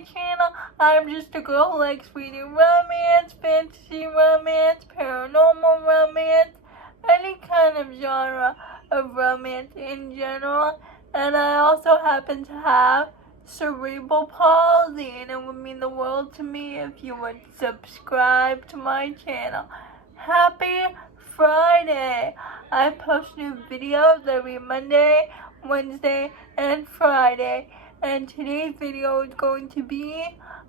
my channel. I'm just a girl who likes reading romance, fantasy romance, paranormal romance, any kind of genre of romance in general. And I also happen to have cerebral palsy, and it would mean the world to me if you would subscribe to my channel. Happy Friday! I post new videos every Monday, Wednesday, and Friday. And today's video is going to be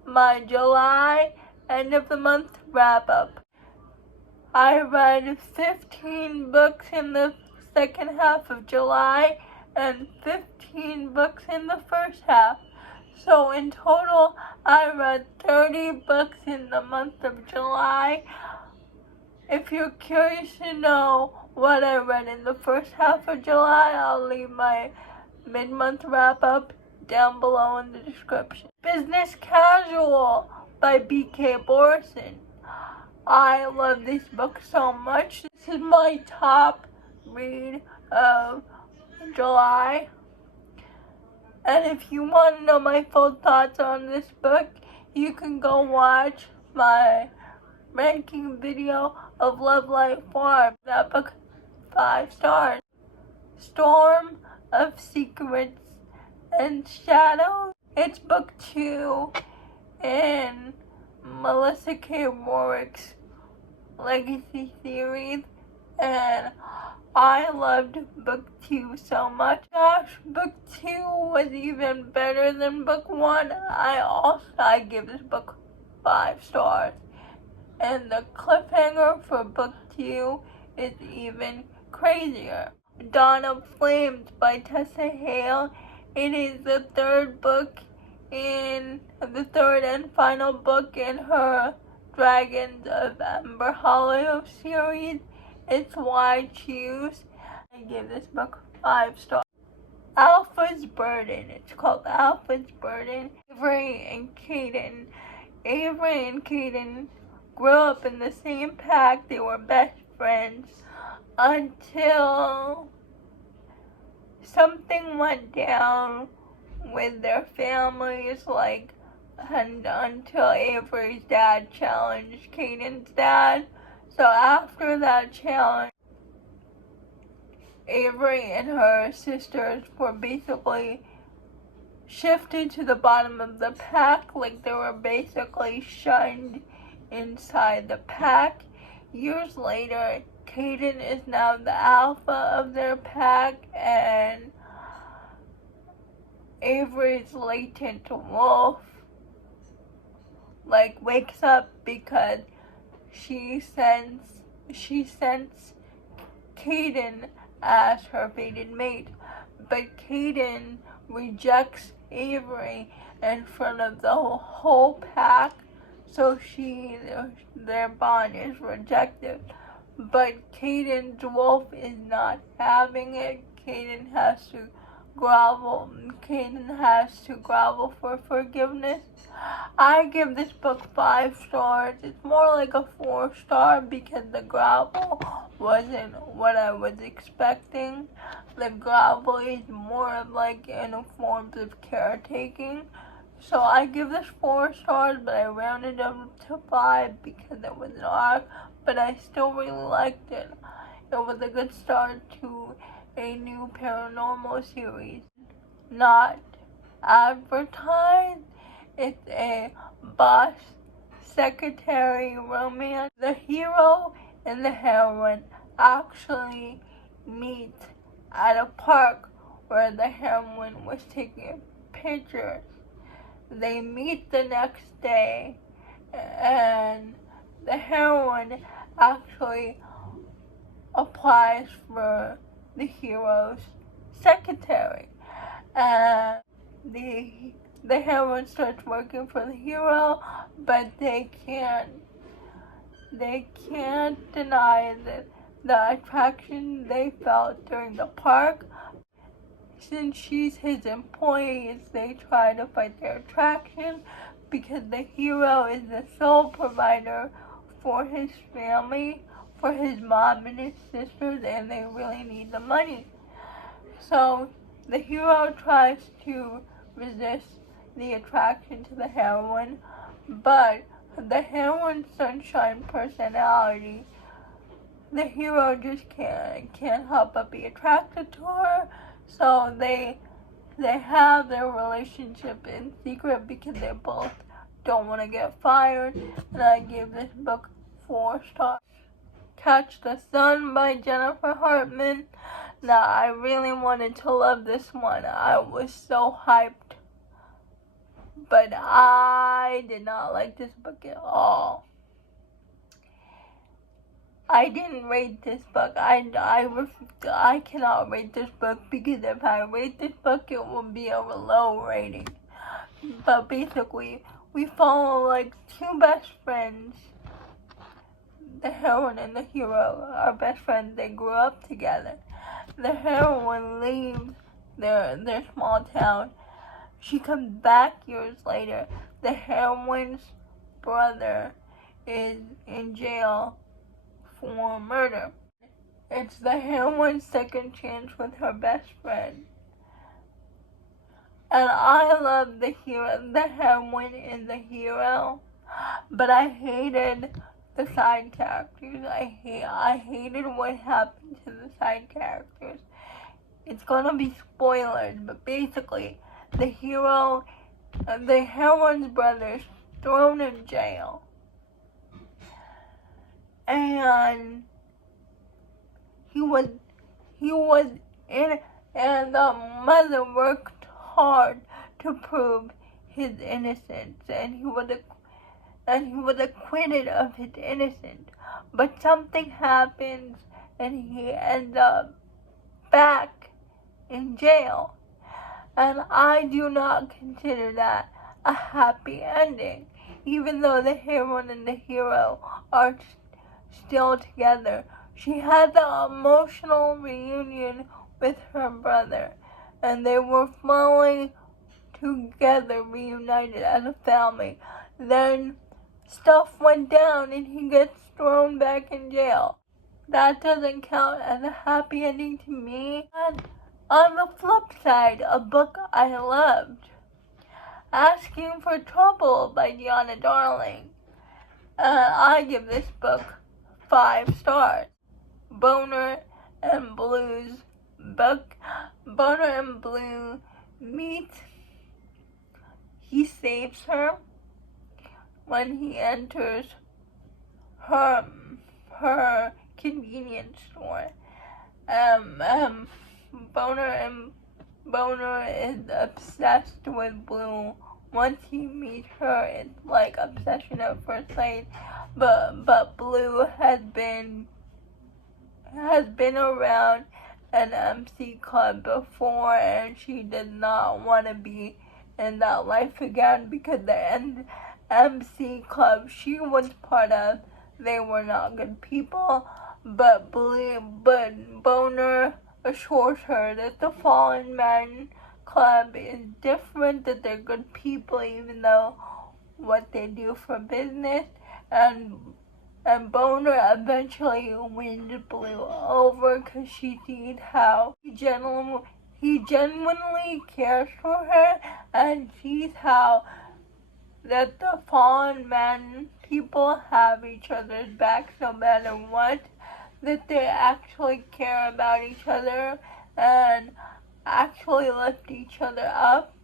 my July end of the month wrap up. I read 15 books in the second half of July and 15 books in the first half. So in total, I read 30 books in the month of July. If you're curious to know what I read in the first half of July, I'll leave my mid-month wrap-up down below in the description. Business Casual by B.K. Borson. I love this book so much. This is my top read of July. And if you want to know my full thoughts on this book, you can go watch my ranking video of Love Life Farm. That book, 5 stars. Storm of Secrets and Shadows. It's book 2 in Melissa K. Rorick's Legacy series, and I loved book 2 so much. Gosh, book 2 was even better than book 1. I give this book 5 stars. And the cliffhanger for book 2 is even crazier. Dawn of Flames by Tessa Hale. It is the third and final book in her Dragons of Ember Hollow series. It's Why Choose. I give this book 5 stars. Alpha's Burden. It's called Alpha's Burden. Avery and Caden grew up in the same pack. They were best friends until something went down with their families, and until Avery's dad challenged Caden's dad. So after that challenge, Avery and her sisters were basically shifted to the bottom of the pack, like they were basically shunned inside the pack. Years later, Caden is now the alpha of their pack, and Avery's latent wolf wakes up because she sends Caden as her fated mate, but Caden rejects Avery in front of the whole pack, so their bond is rejected. But Caden's wolf is not having it. Caden has to grovel for forgiveness. I give this book 5 stars. It's more like a 4-star because the grovel wasn't what I was expecting. The grovel is more like in a form of caretaking. So I give this 4 stars, but I rounded up to 5 because it was an arc, but I still really liked it. It was a good start to a new paranormal series. Not advertised. It's a boss secretary romance. The hero and the heroine actually meet at a park where the heroine was taking pictures. They meet the next day, and the heroine actually applies for the hero's secretary, and the heroine starts working for the hero, but they can't deny the attraction they felt during the park. Since she's his employees, they try to fight their attraction because the hero is the sole provider for his family, for his mom and his sisters, and they really need the money. So the hero tries to resist the attraction to the heroine, but the heroine's sunshine personality, the hero just can't help but be attracted to her. So they have their relationship in secret because they both don't want to get fired. And I gave this book 4 stars. Catch the Sun by Jennifer Hartman. Now, I really wanted to love this one. I was so hyped. But I did not like this book at all. I didn't rate this book. I cannot rate this book because if I rate this book, it will be a low rating. But basically, we follow like 2 best friends. The heroine and the hero are best friends. They grew up together. The heroine leaves their small town. She comes back years later. The heroine's brother is in jail for murder. It's the heroine's second chance with her best friend. And I love the heroine and the hero, but I hated the side characters. I hated what happened to the side characters. It's gonna be spoilers, but basically, the heroine's brother's thrown in jail. And he was in, and the mother worked hard to prove his innocence, and he was acquitted of his innocence. But something happens, and he ends up back in jail. And I do not consider that a happy ending, even though the heroine and the hero are still together. She had the emotional reunion with her brother, and they were finally together, reunited as a family. Then stuff went down and he gets thrown back in jail. That doesn't count as a happy ending to me. And on the flip side, a book I loved, Asking for Trouble by Deanna Darling. I give this book 5 stars. Boner and Blue's book. Boner and Blue meet. He saves her when he enters her convenience store. Boner is obsessed with Blue. Once he meets her, it's like obsession at first sight. But Blue has been around an MC club before, and she does not want to be in that life again because the MC club she was part of, they were not good people. But Boner assures her that the Fallen Men Club is different, that they're good people even though what they do for business. And Boner eventually wins Blue over because she sees how he genuinely cares for her, and sees how that the fallen men people have each other's backs no matter what, that they actually care about each other and actually lift each other up.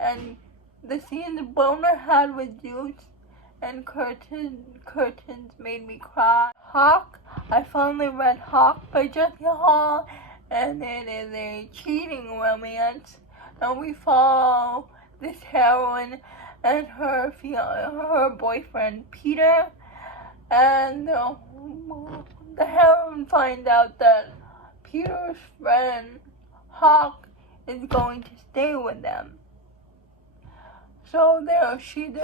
And the scenes Boner had with Zeus and curtains made me cry. Hawke, I finally read Hawke by Jesse Hall, and it is a cheating romance, and we follow this heroine and her boyfriend Peter, and the heroine finds out that Peter's friend Hawke is going to stay with them. So she's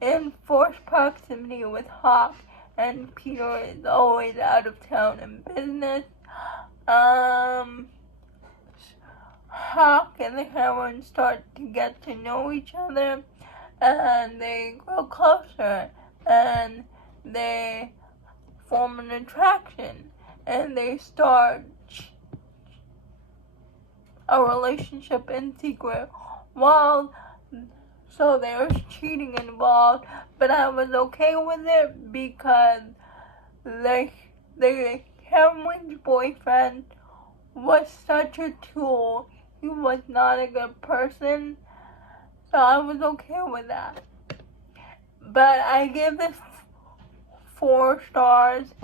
in forced proximity with Hawke, and Peter is always out of town in business. Hawke and the heroine start to get to know each other, and they grow closer, and they form an attraction, and they start a relationship in secret, while so there was cheating involved, but I was okay with it because the heroine's boyfriend was such a tool. He was not a good person, so I was okay with that. But I give this 4 stars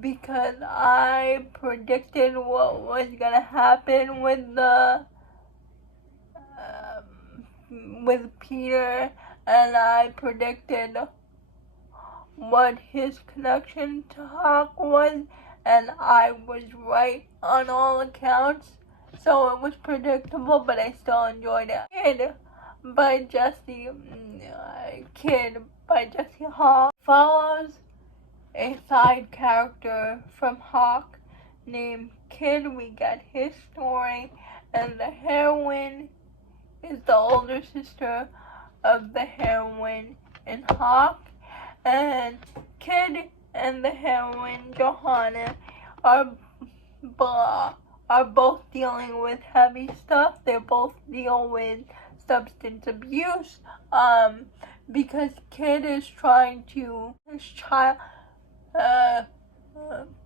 because I predicted what was gonna happen with Peter, and I predicted what his connection to Hawke was, and I was right on all accounts. So it was predictable, but I still enjoyed it. Kid by Jesse Hawke follows a side character from Hawke named Kid. We get his story, and the heroine is the older sister of the heroine in Hawke. And Kid and the heroine, Johanna, are both dealing with heavy stuff. They both deal with substance abuse, because Kid is trying to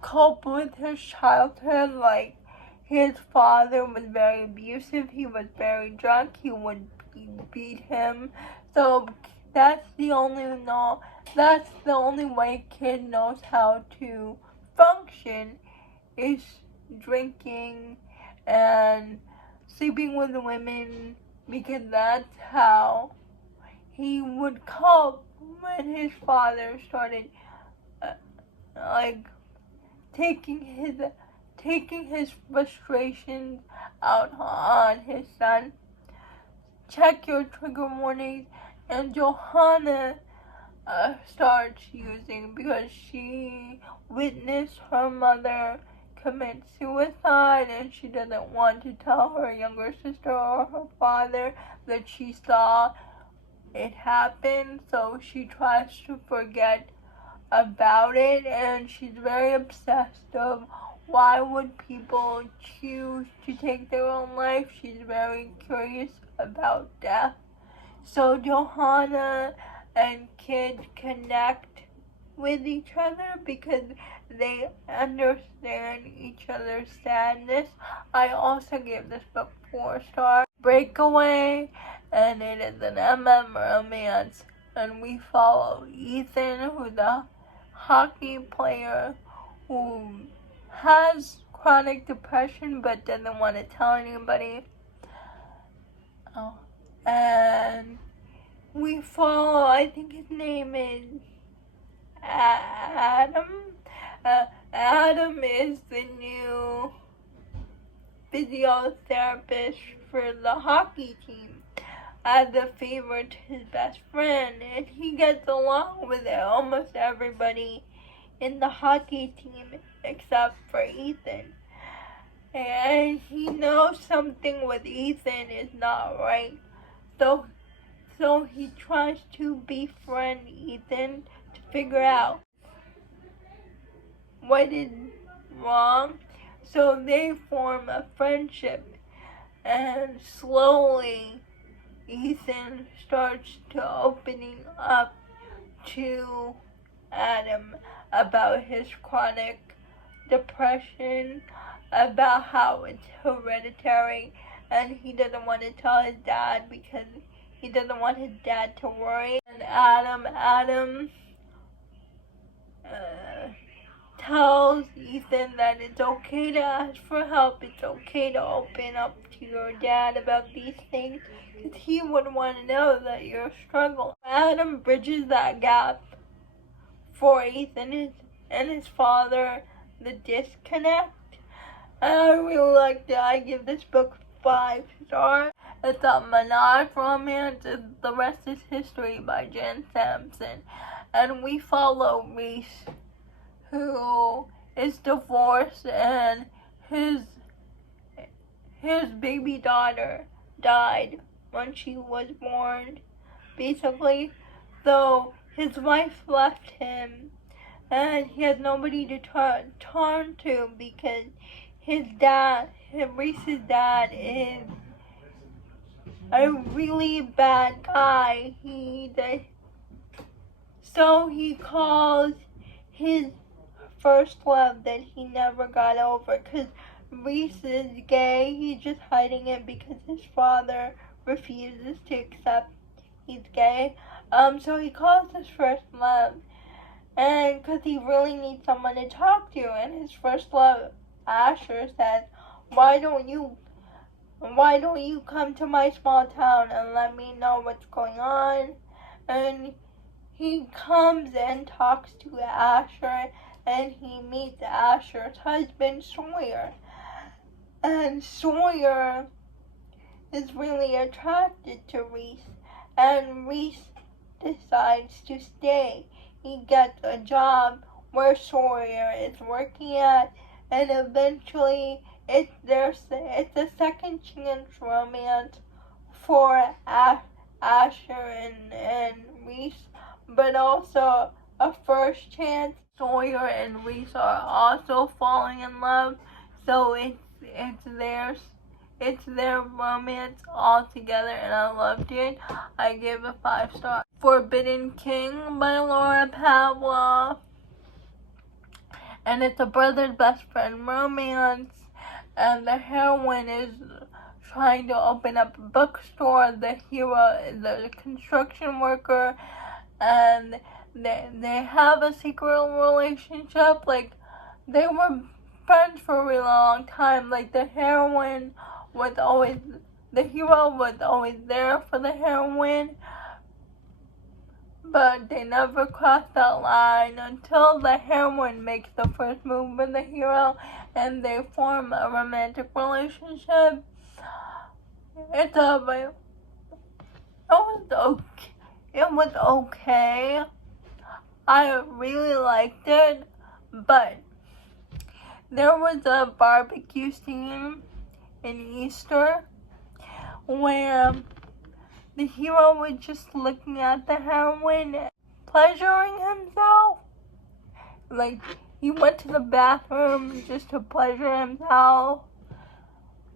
cope with his childhood. Like, his father was very abusive, he was very drunk, he would beat him. So that's the only way Kid knows how to function, is drinking and sleeping with women, because that's how he would cope when his father started taking his frustrations out on his son. Check your trigger warnings. And Johanna starts using because she witnessed her mother commit suicide, and she doesn't want to tell her younger sister or her father that she saw it happen, so she tries to forget about it, and she's very obsessed of why would people choose to take their own life. She's very curious about death. So Johanna and Kid connect with each other because they understand each other's sadness. I also gave this book 4 stars. Breakaway, and it is an MM romance, and we follow Ethan, who's a hockey player who has chronic depression but doesn't want to tell anybody. And we follow, I think his name is Adam. Adam is the new physiotherapist for the hockey team, as a favor to his best friend, and he gets along with almost everybody in the hockey team except for Ethan. And he knows something with Ethan is not right, so he tries to befriend Ethan to figure out what is wrong. So they form a friendship, and slowly Ethan starts to opening up to Adam about his chronic depression, about how it's hereditary, and he doesn't want to tell his dad because he doesn't want his dad to worry. And Adam tells Ethan that it's okay to ask for help, it's okay to open up to your dad about these things, because he would want to know that you're struggling. Adam bridges that gap for Ethan and his father, the disconnect. I really liked it. I give this book 5 stars. It's a menage romance. The Rest is History by Jen Sampson. And we follow Reese, who is divorced, and his baby daughter died when she was born, basically. So his wife left him, and he has nobody to turn to because Reese's dad a really bad guy. So he calls his first love that he never got over, because Reese is gay. He's just hiding it because his father refuses to accept he's gay. So he calls his first love, and because he really needs someone to talk to, and his first love, Asher, says, why don't you come to my small town and let me know what's going on? And he comes and talks to Asher, and he meets Asher's husband, Sawyer. And Sawyer is really attracted to Reese, and Reese decides to stay. He gets a job where Sawyer is working at, and eventually it's a second chance romance for Asher and Reese, but also a first chance. Sawyer and Reese are also falling in love, so it's their romance all together, and I loved it. I gave it 5 stars. Forbidden King by Laura Pavlov, and it's a brother's best friend romance, and the heroine is trying to open up a bookstore. The hero is a construction worker, and they have a secret relationship. Like, they were friends for a really long time. Like, the hero was always there for the heroine, but they never crossed that line until the heroine makes the first move with the hero, and they form a romantic relationship. It was okay. I really liked it, but there was a barbecue scene in Easter where the hero was just looking at the heroine, pleasuring himself. Like, he went to the bathroom just to pleasure himself,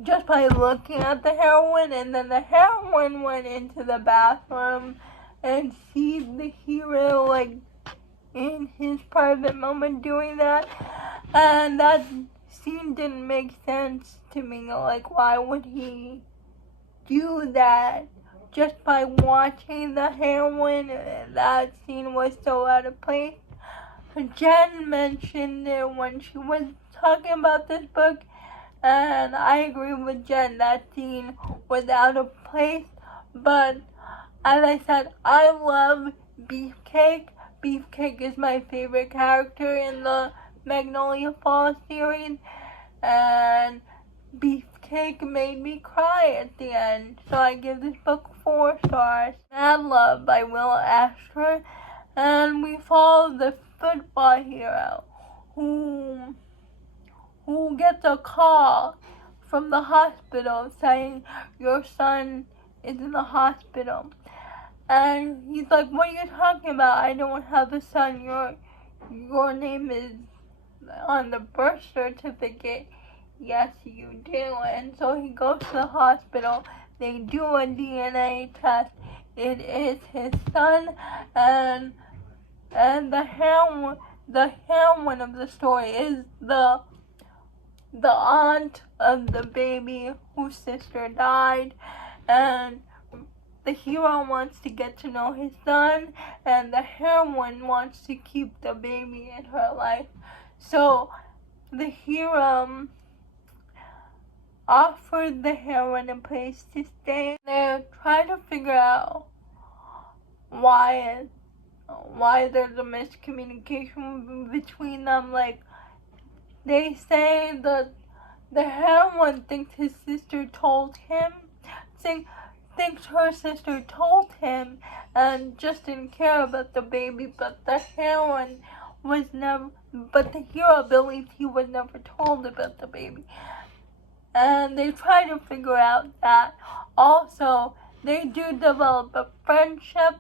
just by looking at the heroine, and then the heroine went into the bathroom and sees the hero, like, in his private moment doing that, and that scene didn't make sense to me. Like, why would he do that? Just by watching the heroine, that scene was so out of place. Jen mentioned it when she was talking about this book, and I agree with Jen, that scene was out of place. But as I said, I love Beefcake. Beefcake is my favorite character in the Magnolia Falls series, and Beefcake made me cry at the end, so I give this book 4 stars. Mad Love by Will Asher, and we follow the football hero who gets a call from the hospital saying your son is in the hospital. And he's like, what are you talking about? I don't have a son. Your name is on the birth certificate. Yes, you do. And so he goes to the hospital. They do a DNA test. It is his son, and the heroine of the story is the aunt of the baby whose sister died, and the hero wants to get to know his son, and the heroine wants to keep the baby in her life. So the hero offered the heroine a place to stay. They're trying to figure out why there's a miscommunication between them. Like, they say that the heroine thinks his sister told him, thinks her sister told him, and just didn't care about the baby, but the hero believes he was never told about the baby. And they try to figure out that. Also, they do develop a friendship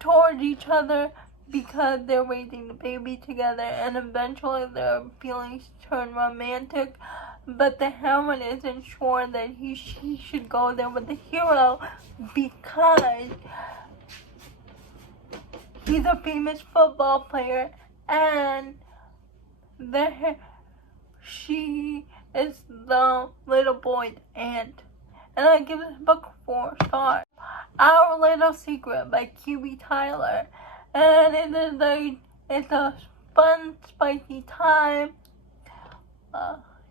toward each other because they're raising the baby together, and eventually their feelings turn romantic. but the heroine isn't sure that she should go there with the hero because he's a famous football player and she is the little boy's aunt. And I give this book 4 stars. Our Little Secret by QB Tyler. And it's a fun, spicy time.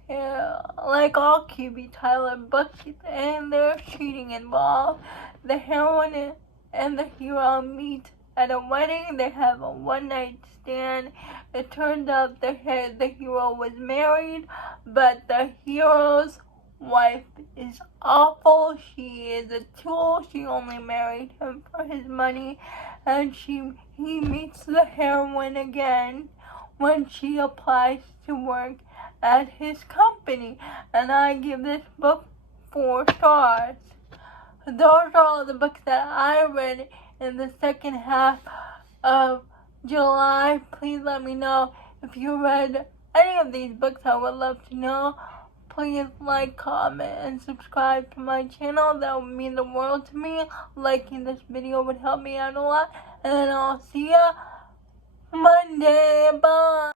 Yeah, like all QB Tyler books, and there's cheating involved. The heroine and the hero meet at a wedding. They have a one-night stand. It turns out the hero was married, but the hero's wife is awful. She is a tool. She only married him for his money, and he meets the heroine again when she applies to work at his company, and I give this book 4 stars. Those are all the books that I read in the second half of July. Please let me know if you read any of these books. I would love to know. Please like, comment, and subscribe to my channel. That would mean the world to me. Liking this video would help me out a lot. And I'll see ya Monday. Bye.